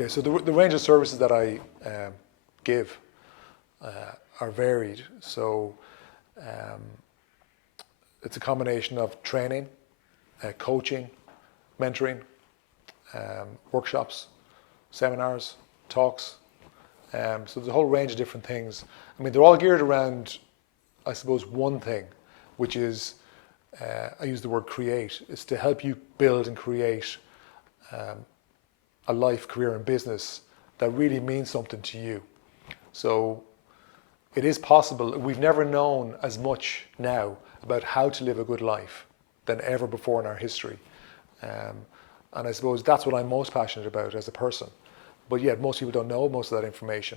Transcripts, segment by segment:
Okay, so the range of services that I give are varied. So um, it's a combination of training, coaching, mentoring, workshops, seminars, talks. So there's a whole range of different things. I mean, they're all geared around, I suppose, one thing, which is, I use the word create. It's to help you build and create a life, career, and business that really means something to you. So it is possible. We've never known as much now about how to live a good life than ever before in our history. And I suppose that's what I'm most passionate about as a person. But yet most people don't know most of that information.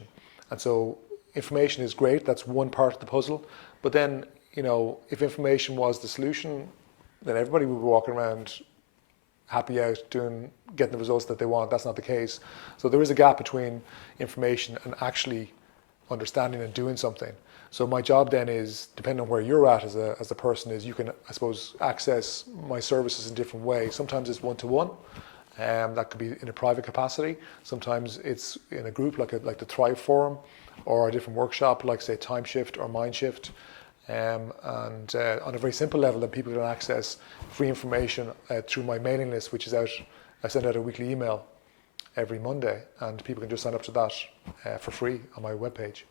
And so information is great. That's one part of the puzzle. But then, you know, if information was the solution, then everybody would be walking around happy out getting the results that they want. That's not the case. So there is a gap between information and actually understanding and doing something. So my job then is, depending on where you're at as a person, is you can, I suppose, access my services in different ways. Sometimes it's one-to-one. That could be in a private capacity. Sometimes it's in a group like the Thrive Forum, or a different workshop like, say, Time Shift or Mind Shift. And on a very simple level, then people can access free information through my mailing list, which is out. I send out a weekly email every Monday, and people can just sign up to that for free on my webpage.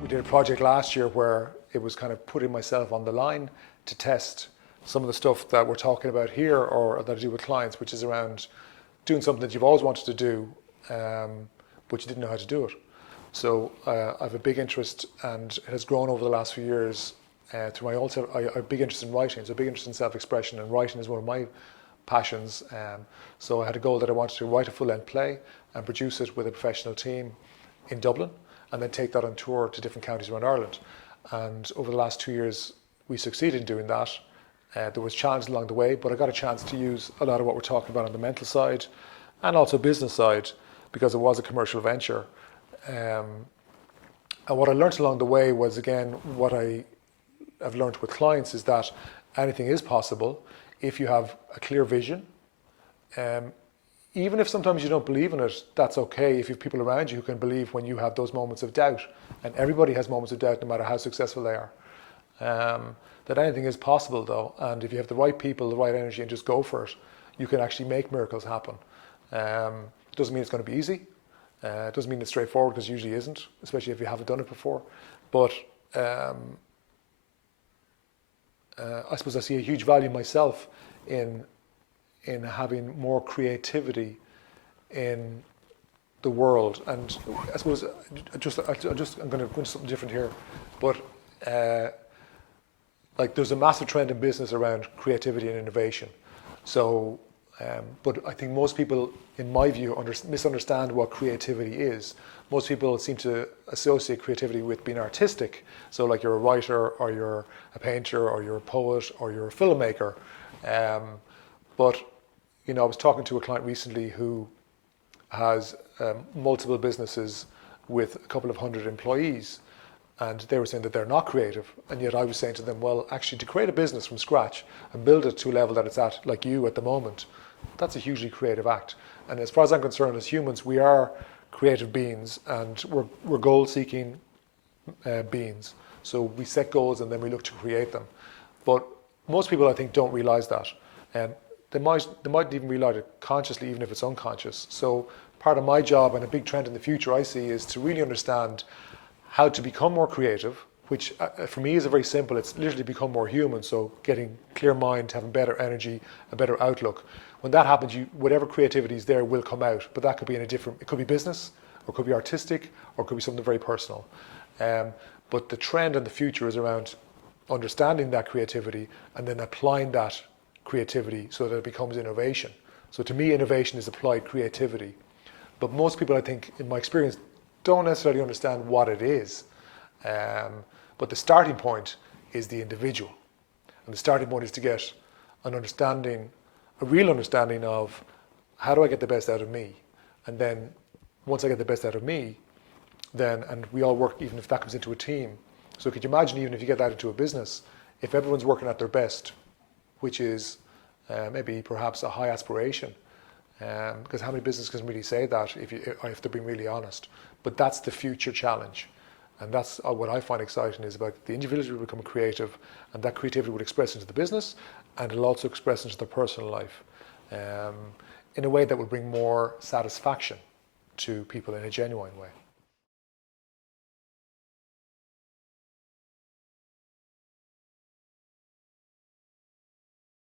We did a project last year where it was kind of putting myself on the line to test some of the stuff that we're talking about here, or that I do with clients, which is around doing something that you've always wanted to do, but you didn't know how to do it. So I have a big interest, and it has grown over the last few years through my also a big interest in writing. So a big interest in self-expression, and writing is one of my passions. So I had a goal that I wanted to write a full-length play and produce it with a professional team in Dublin, and then take that on tour to different counties around Ireland. And over the last 2 years, we succeeded in doing that. There was challenges along the way, but I got a chance to use a lot of what we're talking about on the mental side and also business side, because it was a commercial venture. And what I learned along the way was, again, what I have learned with clients is that anything is possible if you have a clear vision. Even if sometimes you don't believe in it, that's okay if you have people around you who can believe when you have those moments of doubt. And everybody has moments of doubt, no matter how successful they are. That anything is possible, though, and if you have the right people, the right energy, and just go for it, you can actually make miracles happen. It doesn't mean it's going to be easy. It doesn't mean it's straightforward, because it usually isn't, especially if you haven't done it before. But I suppose I see a huge value myself in having more creativity in the world. And I suppose I'm going to go into something different here, but like there's a massive trend in business around creativity and innovation. So, but I think most people, in my view, misunderstand what creativity is. Most people seem to associate creativity with being artistic. So like you're a writer, or you're a painter, or you're a poet, or you're a filmmaker. But, you know, I was talking to a client recently who has multiple businesses with a couple of hundred employees. And they were saying that they're not creative. And yet I was saying to them, well, actually, to create a business from scratch and build it to a level that it's at, like you at the moment, that's a hugely creative act. And as far as I'm concerned, as humans, we are creative beings, and we're goal-seeking beings. So we set goals and then we look to create them. But most people, I think, don't realize that. And they might even realize it consciously, even if it's unconscious. So part of my job, and a big trend in the future I see, is to really understand how to become more creative, which for me is very simple. It's literally become more human. So getting clear mind, having better energy, a better outlook. When that happens, whatever creativity is there will come out. But that could be it could be business, or it could be artistic, or it could be something very personal. But the trend in the future is around understanding that creativity and then applying that creativity so that it becomes innovation. So to me, innovation is applied creativity. But most people, I think, in my experience, don't necessarily understand what it is. But the starting point is the individual. And the starting point is to get an understanding, a real understanding of, how do I get the best out of me? And then once I get the best out of me, and we all work, even if that comes into a team. So could you imagine, even if you get that into a business, if everyone's working at their best, which is maybe perhaps a high aspiration. Because how many businesses can really say that if they're being really honest? But that's the future challenge. And that's what I find exciting, is about the individuals will become creative, and that creativity will express into the business, and it'll also express into their personal life in a way that will bring more satisfaction to people in a genuine way.